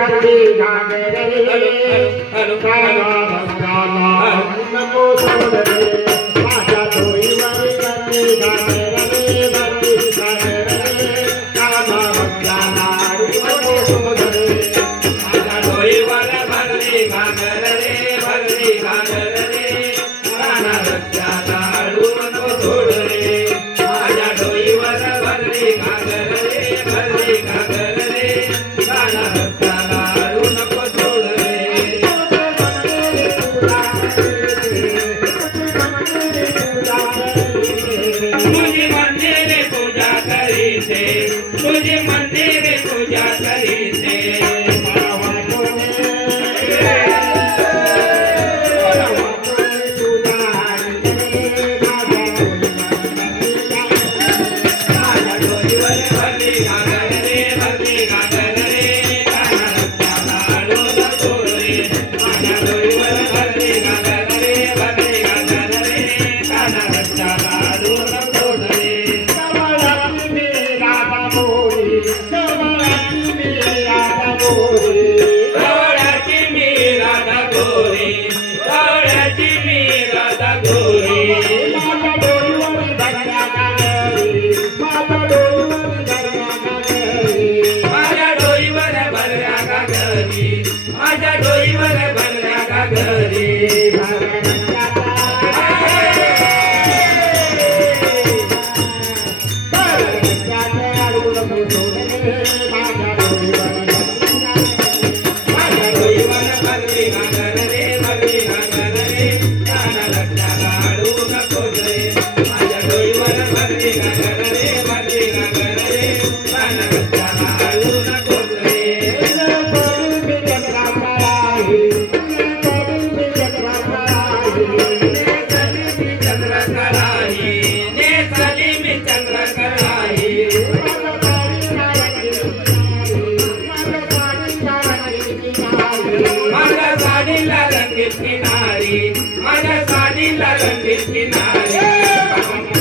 भरली घागर रे काना भक्ताला नको सोड रे माझ्या डोईवर भरली घागर रे भरली घागर रे काना भक्ताला नको सोड रे माझ्या डोईवर भरली घागर रे भरली घागर रे काना भक्ताला नको सोड रे माझ्या डोईवर भरली घागर रे भरली घागर रे काना भक्ताला नको सोड रे तुझी मंदिरे पूजा करीते तुझी मंदिरे पूजा करीते माझ्या डोईवर भरल्या का घरी माझ्या साडीला रंगीत किनारी